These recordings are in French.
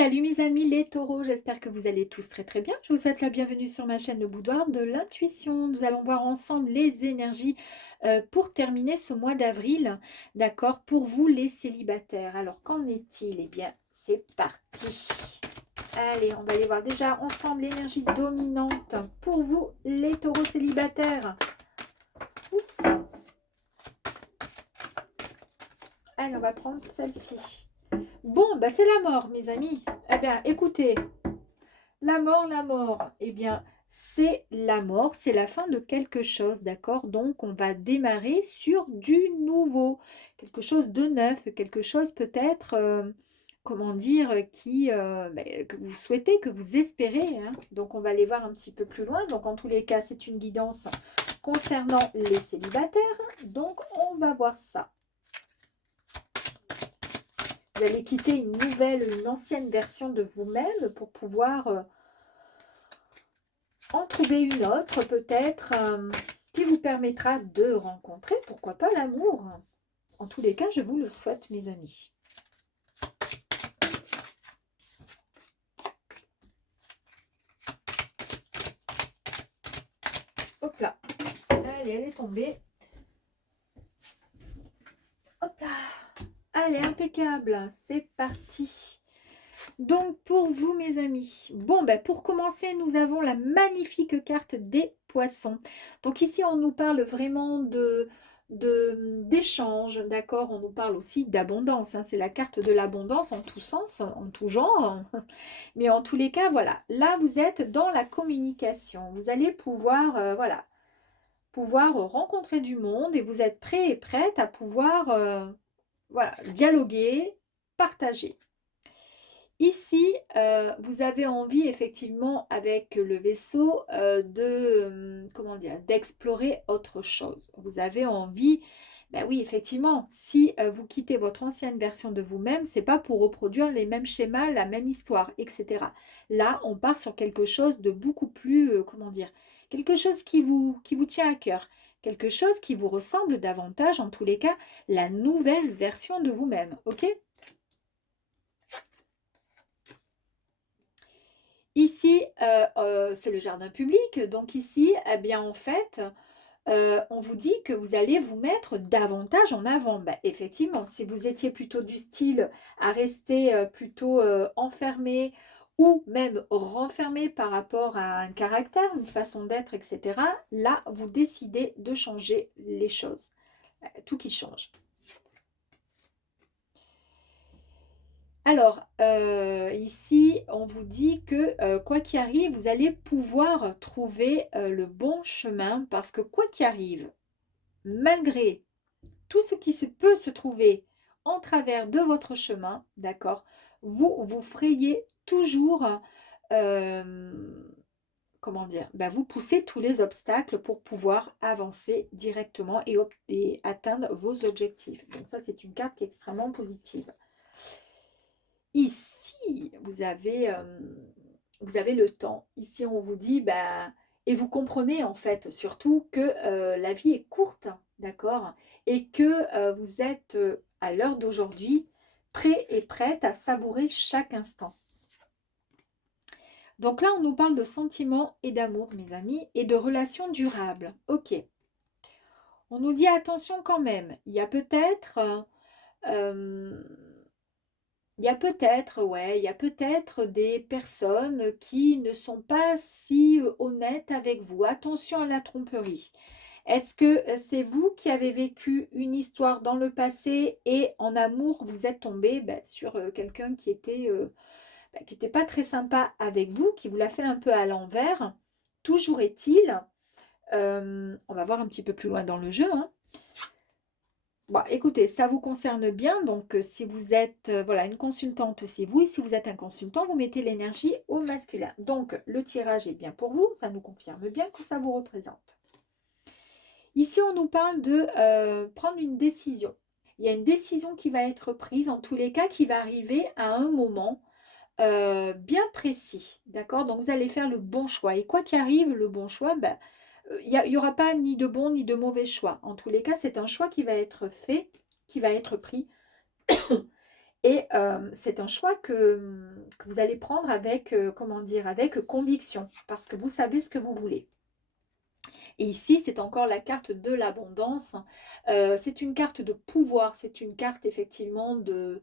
Salut mes amis les taureaux, j'espère que vous allez tous très très bien. Je vous souhaite la bienvenue sur ma chaîne Le Boudoir de l'intuition. Nous allons voir ensemble les énergies pour terminer ce mois d'avril, d'accord, pour vous les célibataires. Alors qu'en est-il? Eh bien, c'est parti. Allez, on va aller voir déjà ensemble l'énergie dominante pour vous les taureaux célibataires. Oups. Allez, on va prendre celle-ci. Bon, bah c'est la mort, mes amis. Eh bien, écoutez, la mort, eh bien, c'est la mort, c'est la fin de quelque chose, d'accord? Donc, on va démarrer sur du nouveau, quelque chose de neuf, quelque chose peut-être, comment dire, que vous souhaitez, que vous espérez, hein. Donc, on va aller voir un petit peu plus loin. Donc, en tous les cas, c'est une guidance concernant les célibataires. Donc, on va voir ça. Vous allez quitter une ancienne version de vous-même pour pouvoir en trouver une autre peut-être qui vous permettra de rencontrer, pourquoi pas, l'amour. En tous les cas, je vous le souhaite, mes amis. Hop là. Allez, elle est tombée. Hop là. Allez, impeccable. C'est parti. Donc, pour vous, mes amis, bon, ben, pour commencer, nous avons la magnifique carte des poissons. Donc, ici, on nous parle vraiment d'échange, d'accord? On nous parle aussi d'abondance, hein. C'est la carte de l'abondance en tout sens, en tout genre. Mais en tous les cas, voilà. Là, vous êtes dans la communication. Vous allez pouvoir, voilà, pouvoir rencontrer du monde et vous êtes prêt et prête à pouvoir, voilà, dialoguer, partager. Ici, vous avez envie effectivement avec le vaisseau comment dire, d'explorer autre chose. Vous avez envie, ben oui, effectivement, si vous quittez votre ancienne version de vous-même, c'est pas pour reproduire les mêmes schémas, la même histoire, etc. Là, on part sur quelque chose de beaucoup plus, comment dire, quelque chose qui vous tient à cœur, quelque chose qui vous ressemble davantage, en tous les cas, la nouvelle version de vous-même, ok? Ici, c'est le jardin public. Donc ici, eh bien, en fait, on vous dit que vous allez vous mettre davantage en avant. Bah, effectivement, si vous étiez plutôt du style à rester plutôt enfermé ou même renfermé par rapport à un caractère, une façon d'être, etc., là, vous décidez de changer les choses. Tout qui change. Alors, ici, on vous dit que quoi qu'il arrive, vous allez pouvoir trouver le bon chemin parce que quoi qu'il arrive, malgré tout ce qui peut se trouver en travers de votre chemin, d'accord, vous vous frayez toujours, comment dire, bah, vous poussez tous les obstacles pour pouvoir avancer directement et atteindre vos objectifs. Donc ça, c'est une carte qui est extrêmement positive. Ici, vous avez le temps. Ici, on vous dit, bah, et vous comprenez en fait surtout que la vie est courte, d'accord? Et que vous êtes à l'heure d'aujourd'hui prêt et prête à savourer chaque instant. Donc là, on nous parle de sentiments et d'amour, mes amis, et de relations durables. Ok. On nous dit attention quand même. Il y a peut-être... euh, Il y a peut-être, ouais, il y a peut-être des personnes qui ne sont pas si honnêtes avec vous. Attention à la tromperie. Est-ce que c'est vous qui avez vécu une histoire dans le passé et en amour, vous êtes tombé sur quelqu'un qui était pas très sympa avec vous, qui vous l'a fait un peu à l'envers? Toujours est-il, on va voir un petit peu plus loin dans le jeu, hein. Bon, écoutez, ça vous concerne bien, donc si vous êtes voilà, une consultante, c'est vous, et si vous êtes un consultant, vous mettez l'énergie au masculin. Donc, le tirage est bien pour vous, ça nous confirme bien que ça vous représente. Ici, on nous parle de prendre une décision. Il y a une décision qui va être prise, en tous les cas, qui va arriver à un moment bien précis, d'accord? Donc, vous allez faire le bon choix. Et quoi qu'il arrive, le bon choix, il n'y aura pas ni de bon ni de mauvais choix. En tous les cas, c'est un choix qui va être fait, qui va être pris. Et c'est un choix que vous allez prendre avec, comment dire, avec conviction, parce que vous savez ce que vous voulez. Et ici, c'est encore la carte de l'abondance. C'est une carte de pouvoir, c'est une carte effectivement de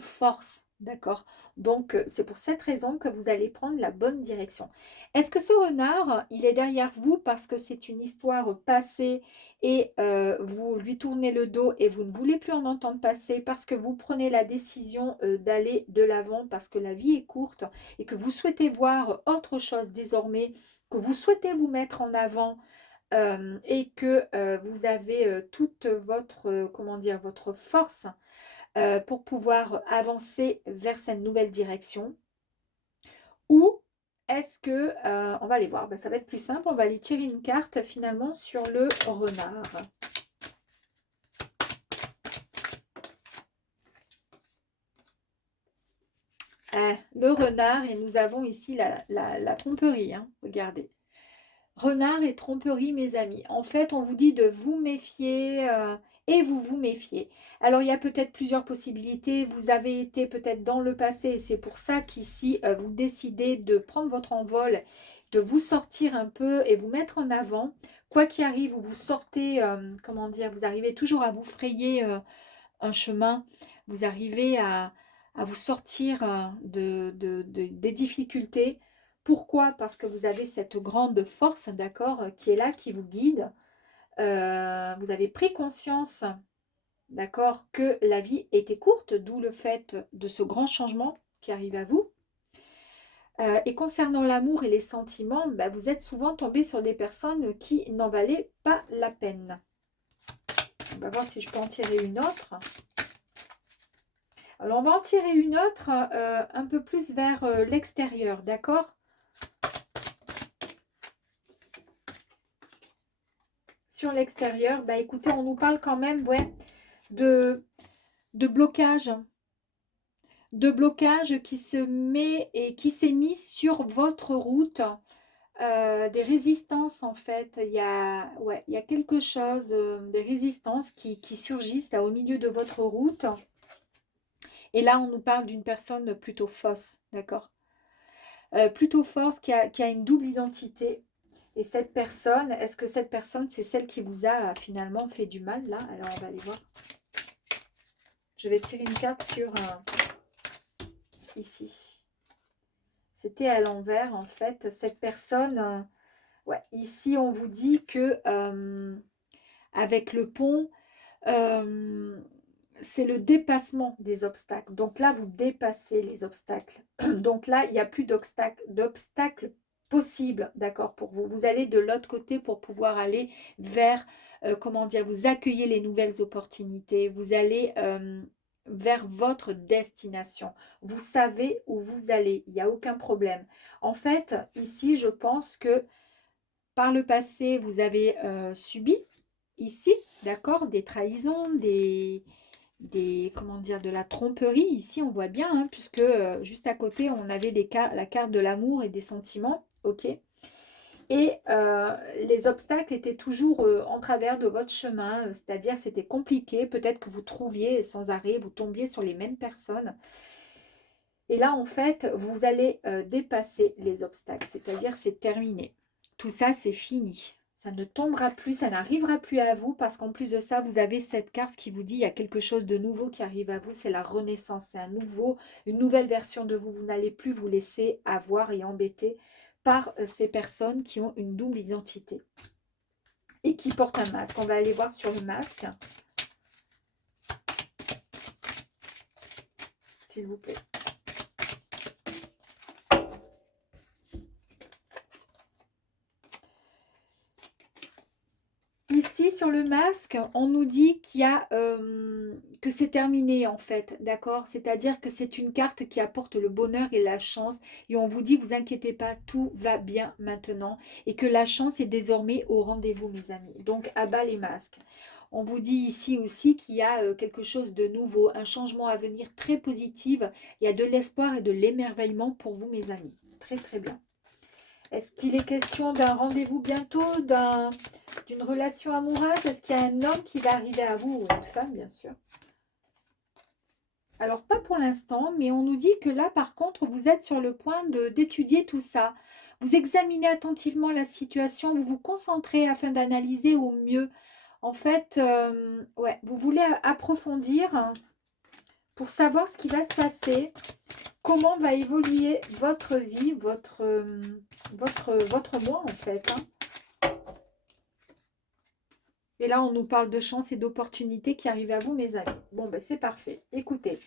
force, d'accord? Donc, c'est pour cette raison que vous allez prendre la bonne direction. Est-ce que ce renard, il est derrière vous parce que c'est une histoire passée et vous lui tournez le dos et vous ne voulez plus en entendre passer parce que vous prenez la décision d'aller de l'avant parce que la vie est courte et que vous souhaitez voir autre chose désormais, que vous souhaitez vous mettre en avant et que vous avez toute votre, comment dire, votre force pour pouvoir avancer vers cette nouvelle direction. Ou est-ce que, on va aller voir, ben, ça va être plus simple, on va aller tirer une carte finalement sur le renard. Le renard, et nous avons ici la tromperie, hein, regardez. Renard et tromperie, mes amis. En fait, on vous dit de vous méfier et vous vous méfiez. Alors, il y a peut-être plusieurs possibilités. Vous avez été peut-être dans le passé et c'est pour ça qu'ici, vous décidez de prendre votre envol, de vous sortir un peu et vous mettre en avant. Quoi qu'il arrive, vous vous sortez, comment dire, vous arrivez toujours à vous frayer un chemin. Vous arrivez à vous sortir des difficultés. Pourquoi? Parce que vous avez cette grande force, d'accord, qui est là, qui vous guide. Vous avez pris conscience, d'accord, que la vie était courte, d'où le fait de ce grand changement qui arrive à vous. Et concernant l'amour et les sentiments, bah, vous êtes souvent tombé sur des personnes qui n'en valaient pas la peine. On va voir si je peux en tirer une autre. Alors, on va en tirer une autre un peu plus vers l'extérieur, d'accord? Sur l'extérieur, bah écoutez, on nous parle quand même, ouais, de blocage. De blocage qui se met et qui s'est mis sur votre route. Des résistances, en fait. Ouais, il y a quelque chose, des résistances qui surgissent là au milieu de votre route. Et là, on nous parle d'une personne plutôt fausse, d'accord? Plutôt fausse, qui a une double identité. Et cette personne, est-ce que cette personne, c'est celle qui vous a finalement fait du mal, là? Alors, on va aller voir. Je vais tirer une carte sur ici. C'était à l'envers, en fait. Cette personne, ouais, ici, on vous dit que avec le pont, c'est le dépassement des obstacles. Donc là, vous dépassez les obstacles. Donc là, il n'y a plus d'obstacles possibles, d'accord, pour vous. Vous allez de l'autre côté pour pouvoir aller vers, comment dire, vous accueillez les nouvelles opportunités. Vous allez vers votre destination. Vous savez où vous allez. Il n'y a aucun problème. En fait, ici, je pense que par le passé, vous avez subi ici, d'accord, des trahisons, comment dire, de la tromperie. Ici, on voit bien, hein, puisque juste à côté, on avait la carte de l'amour et des sentiments, ok. Et les obstacles étaient toujours en travers de votre chemin, c'est-à-dire c'était compliqué. Peut-être que vous trouviez sans arrêt, vous tombiez sur les mêmes personnes. Et là, en fait, vous allez dépasser les obstacles, c'est-à-dire c'est terminé. Tout ça, c'est fini. Ça ne tombera plus, ça n'arrivera plus à vous parce qu'en plus de ça, vous avez cette carte qui vous dit il y a quelque chose de nouveau qui arrive à vous. C'est la renaissance, c'est une nouvelle version de vous. Vous n'allez plus vous laisser avoir et embêter par ces personnes qui ont une double identité et qui portent un masque. On va aller voir sur le masque, s'il vous plaît. Ici, sur le masque, on nous dit qu'il y a que c'est terminé en fait, d'accord? C'est-à-dire que c'est une carte qui apporte le bonheur et la chance. Et on vous dit, vous inquiétez pas, tout va bien maintenant. Et que la chance est désormais au rendez-vous, mes amis. Donc, à bas les masques. On vous dit ici aussi qu'il y a quelque chose de nouveau, un changement à venir très positif. Il y a de l'espoir et de l'émerveillement pour vous, mes amis. Très, très bien. Est-ce qu'il est question d'un rendez-vous bientôt, d'une relation amoureuse? Est-ce qu'il y a un homme qui va arriver à vous ou une femme, bien sûr? Alors, pas pour l'instant, mais on nous dit que là, par contre, vous êtes sur le point d'étudier tout ça. Vous examinez attentivement la situation, vous vous concentrez afin d'analyser au mieux. En fait, ouais, vous voulez approfondir pour savoir ce qui va se passer, comment va évoluer votre vie, votre moi, en fait. Et là, on nous parle de chance et d'opportunités qui arrivent à vous, mes amis. Bon, ben c'est parfait. Écoutez,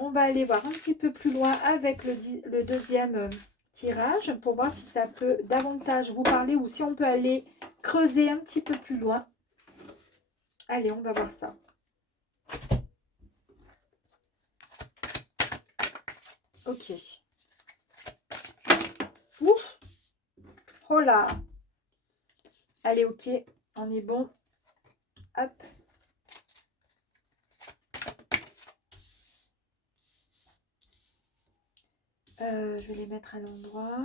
on va aller voir un petit peu plus loin avec le deuxième tirage pour voir si ça peut davantage vous parler ou si on peut aller creuser un petit peu plus loin. Allez, on va voir ça. Ok. Ouf. Oh là. Allez, ok. On est bon. Hop. Je vais les mettre à l'endroit.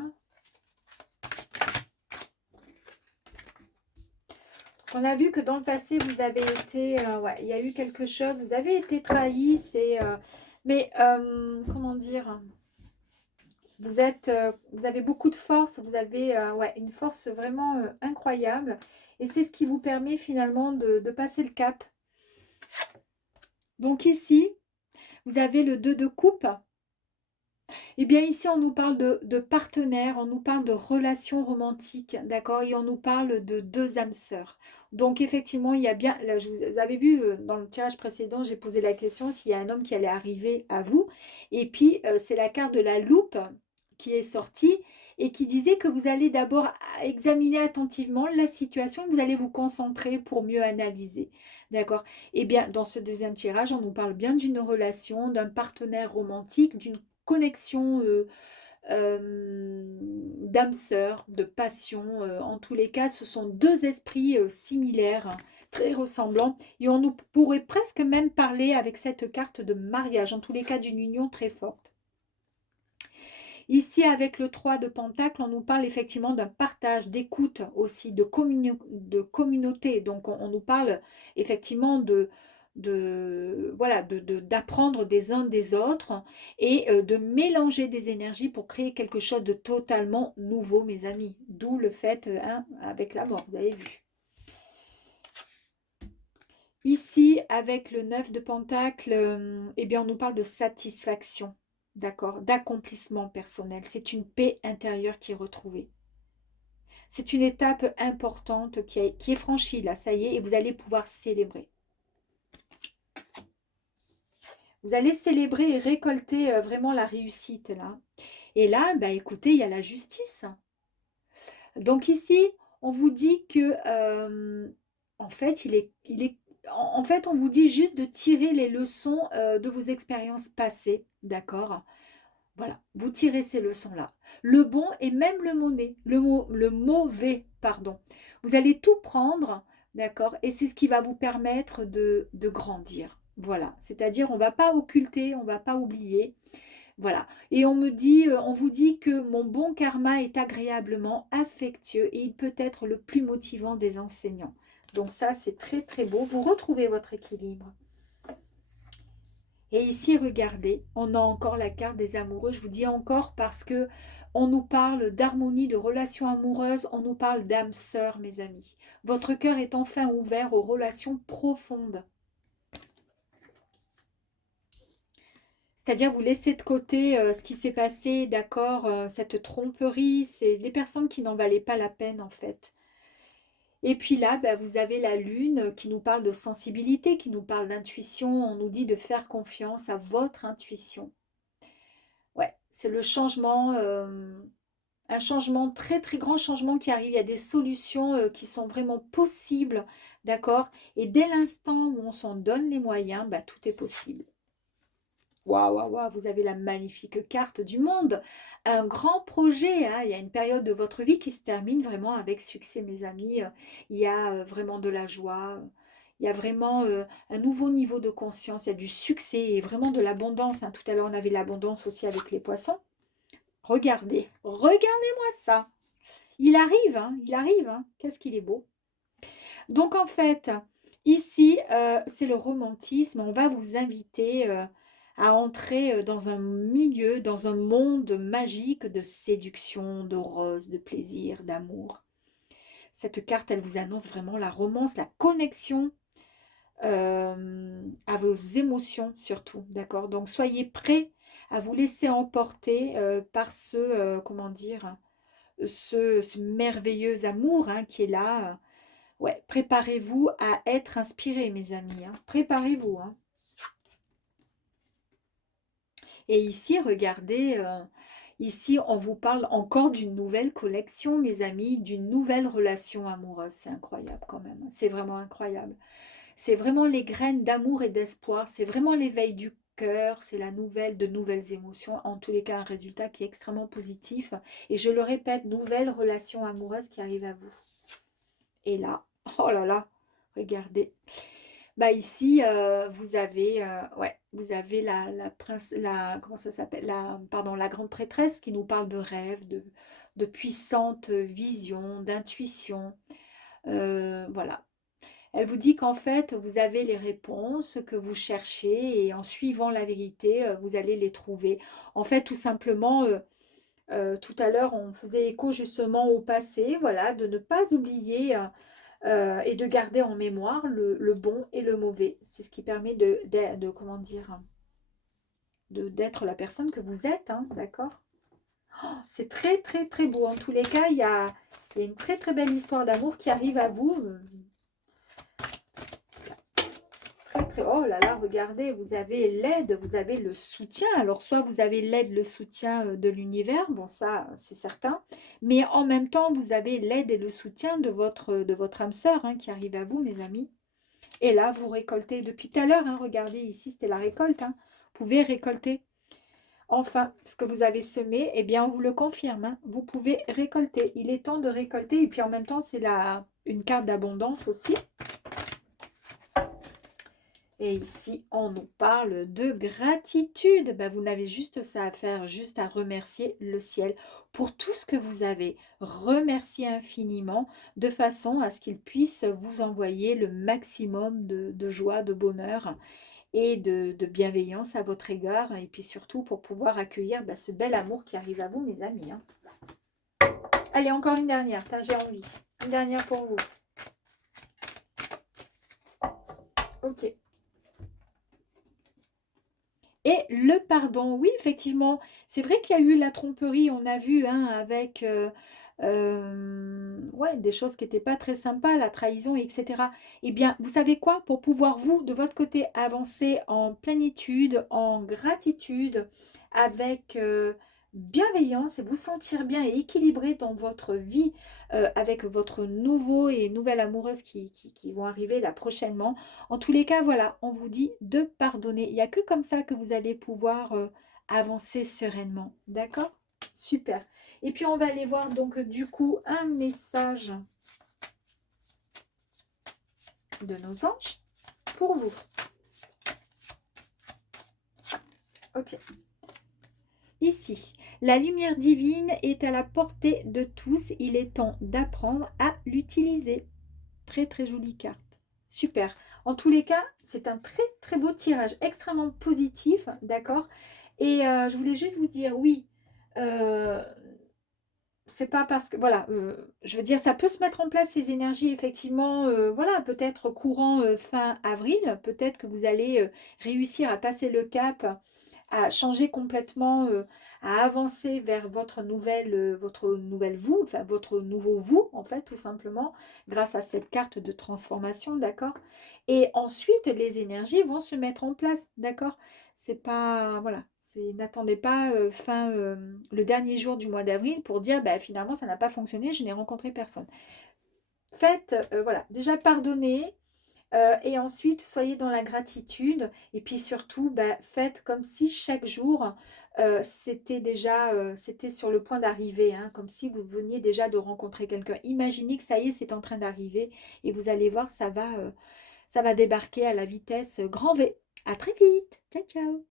On a vu que dans le passé, vous avez été... ouais, il y a eu quelque chose. Vous avez été trahi. Mais, comment dire, vous avez beaucoup de force. Vous avez ouais, une force vraiment incroyable. Et c'est ce qui vous permet finalement de passer le cap. Donc ici, vous avez le 2 de coupe. Eh bien, ici, on nous parle de partenaires, on nous parle de relations romantiques, d'accord? Et on nous parle de deux âmes sœurs. Donc, effectivement, il y a bien, là, vous avez vu, dans le tirage précédent, j'ai posé la question s'il y a un homme qui allait arriver à vous. Et puis, c'est la carte de la loupe qui est sortie et qui disait que vous allez d'abord examiner attentivement la situation et que vous allez vous concentrer pour mieux analyser. D'accord? Eh bien, dans ce deuxième tirage, on nous parle bien d'une relation, d'un partenaire romantique, d'une connexion d'âme sœur, de passion. En tous les cas, ce sont deux esprits similaires, hein, très ressemblants. Et on nous pourrait presque même parler avec cette carte de mariage, en tous les cas d'une union très forte. Ici, avec le 3 de Pentacle, on nous parle effectivement d'un partage, d'écoute aussi, de communauté. Donc, on nous parle effectivement voilà, d'apprendre des uns des autres et de mélanger des énergies pour créer quelque chose de totalement nouveau, mes amis. D'où le fait, hein, avec la mort, vous avez vu. Ici, avec le 9 de Pentacle, eh bien, on nous parle de satisfaction, d'accord, d'accomplissement personnel. C'est une paix intérieure qui est retrouvée. C'est une étape importante qui est franchie, là, ça y est, et vous allez pouvoir célébrer. Vous allez célébrer et récolter vraiment la réussite, là. Et là, bah, écoutez, il y a la justice. Donc ici, on vous dit que, en fait, en fait, on vous dit juste de tirer les leçons de vos expériences passées, d'accord? Voilà, vous tirez ces leçons-là. Le bon et même le mauvais, pardon. Vous allez tout prendre, d'accord? Et c'est ce qui va vous permettre de grandir. Voilà, c'est-à-dire on ne va pas occulter, on ne va pas oublier. Voilà. Et on vous dit que mon bon karma est agréablement affectueux et il peut être le plus motivant des enseignants. Donc ça, c'est très très beau. Vous retrouvez votre équilibre. Et ici, regardez, on a encore la carte des amoureux. Je vous dis encore parce que on nous parle d'harmonie, de relations amoureuses, on nous parle d'âme sœur, mes amis. Votre cœur est enfin ouvert aux relations profondes. C'est-à-dire, vous laissez de côté ce qui s'est passé, d'accord, cette tromperie, c'est les personnes qui n'en valaient pas la peine, en fait. Et puis là, bah, vous avez la lune qui nous parle de sensibilité, qui nous parle d'intuition. On nous dit de faire confiance à votre intuition. Ouais, c'est le changement, un changement, très très grand changement qui arrive. Il y a des solutions qui sont vraiment possibles, d'accord? Et dès l'instant où on s'en donne les moyens, bah, tout est possible. Waouh, waouh, waouh, vous avez la magnifique carte du monde. Un grand projet, hein. Il y a une période de votre vie qui se termine vraiment avec succès, mes amis. Il y a vraiment de la joie. Il y a vraiment un nouveau niveau de conscience. Il y a du succès et vraiment de l'abondance, hein. Tout à l'heure, on avait l'abondance aussi avec les poissons. Regardez, regardez-moi ça. Il arrive, hein, il arrive. Hein. Qu'est-ce qu'il est beau. Donc, en fait, Ici, c'est le romantisme. On va vous inviter à entrer dans un milieu, dans un monde magique de séduction, de rose, de plaisir, d'amour. Cette carte, elle vous annonce vraiment la romance, la connexion à vos émotions surtout, d'accord? Donc soyez prêts à vous laisser emporter par ce, comment dire, ce merveilleux amour hein, qui est là. Ouais, préparez-vous à être inspirés, mes amis. Hein. Préparez-vous. Hein. Et ici, regardez, ici, on vous parle encore d'une nouvelle collection, mes amis, d'une nouvelle relation amoureuse. C'est incroyable quand même. C'est vraiment incroyable. C'est vraiment les graines d'amour et d'espoir. C'est vraiment l'éveil du cœur. C'est la nouvelle de nouvelles émotions. En tous les cas, un résultat qui est extrêmement positif. Et je le répète, nouvelle relation amoureuse qui arrive à vous. Et là, oh là là, regardez. Bah ici, ouais, vous avez comment ça s'appelle, pardon, la grande prêtresse qui nous parle de rêves, de puissantes visions, d'intuition. Voilà. Elle vous dit qu'en fait, vous avez les réponses que vous cherchez et en suivant la vérité, vous allez les trouver. En fait, tout simplement, tout à l'heure, on faisait écho justement au passé, voilà, de ne pas oublier et de garder en mémoire le bon et le mauvais. C'est ce qui permet comment dire, d'être la personne que vous êtes, hein, d'accord? C'est très, très, très beau. En tous les cas, il y a une très, très belle histoire d'amour qui arrive à vous. Très, très... Oh là là, regardez, vous avez l'aide, vous avez le soutien. Alors, soit vous avez l'aide, le soutien de l'univers, bon, ça, c'est certain. Mais en même temps, vous avez l'aide et le soutien de votre âme sœur hein, qui arrive à vous, mes amis. Et là, vous récoltez depuis tout à l'heure. Hein, regardez, ici, c'était la récolte. Hein. Vous pouvez récolter. Enfin, ce que vous avez semé, eh bien, on vous le confirme. Hein. Vous pouvez récolter. Il est temps de récolter. Et puis, en même temps, c'est une carte d'abondance aussi. Et ici, on nous parle de gratitude. Ben, vous n'avez juste ça à faire, juste à remercier le ciel pour tout ce que vous avez. Remerciez infiniment de façon à ce qu'il puisse vous envoyer le maximum de joie, de bonheur et de bienveillance à votre égard. Et puis surtout pour pouvoir accueillir ce bel amour qui arrive à vous, mes amis. Hein. Allez, encore une dernière. J'ai envie. Une dernière pour vous. Ok. Et le pardon, oui, effectivement, c'est vrai qu'il y a eu la tromperie, on a vu, hein, avec ouais, des choses qui n'étaient pas très sympas, la trahison, etc. Eh bien, vous savez quoi? Pour pouvoir, vous, de votre côté, avancer en plénitude, en gratitude, avec bienveillance et vous sentir bien et équilibré dans votre vie, avec votre nouveau et nouvelle amoureuse qui vont arriver là prochainement, en tous les cas, voilà, on vous dit de pardonner. Il n'y a que comme ça que vous allez pouvoir avancer sereinement. D'accord? Super. Et puis, on va aller voir donc du coup un message de nos anges pour vous. Ok. Ici, la lumière divine est à la portée de tous. Il est temps d'apprendre à l'utiliser. Très, très jolie carte. Super. En tous les cas, c'est un très, très beau tirage, extrêmement positif, d'accord? Et je voulais juste vous dire, oui, euh, c'est pas parce que, voilà, je veux dire, ça peut se mettre en place ces énergies, effectivement, voilà, peut-être courant fin avril, peut-être que vous allez réussir à passer le cap, à changer complètement, à avancer vers votre nouvelle vous, enfin votre nouveau vous, en fait, tout simplement, grâce à cette carte de transformation, d'accord? Et ensuite, les énergies vont se mettre en place, d'accord? C'est pas, voilà, n'attendez pas le dernier jour du mois d'avril pour dire, bah, finalement, ça n'a pas fonctionné, je n'ai rencontré personne. Faites, voilà, déjà pardonnez, et ensuite, soyez dans la gratitude. Et puis surtout, bah, faites comme si chaque jour, c'était sur le point d'arriver. Hein, comme si vous veniez déjà de rencontrer quelqu'un. Imaginez que ça y est, c'est en train d'arriver. Et vous allez voir, ça va débarquer à la vitesse grand V. À très vite. Ciao, ciao.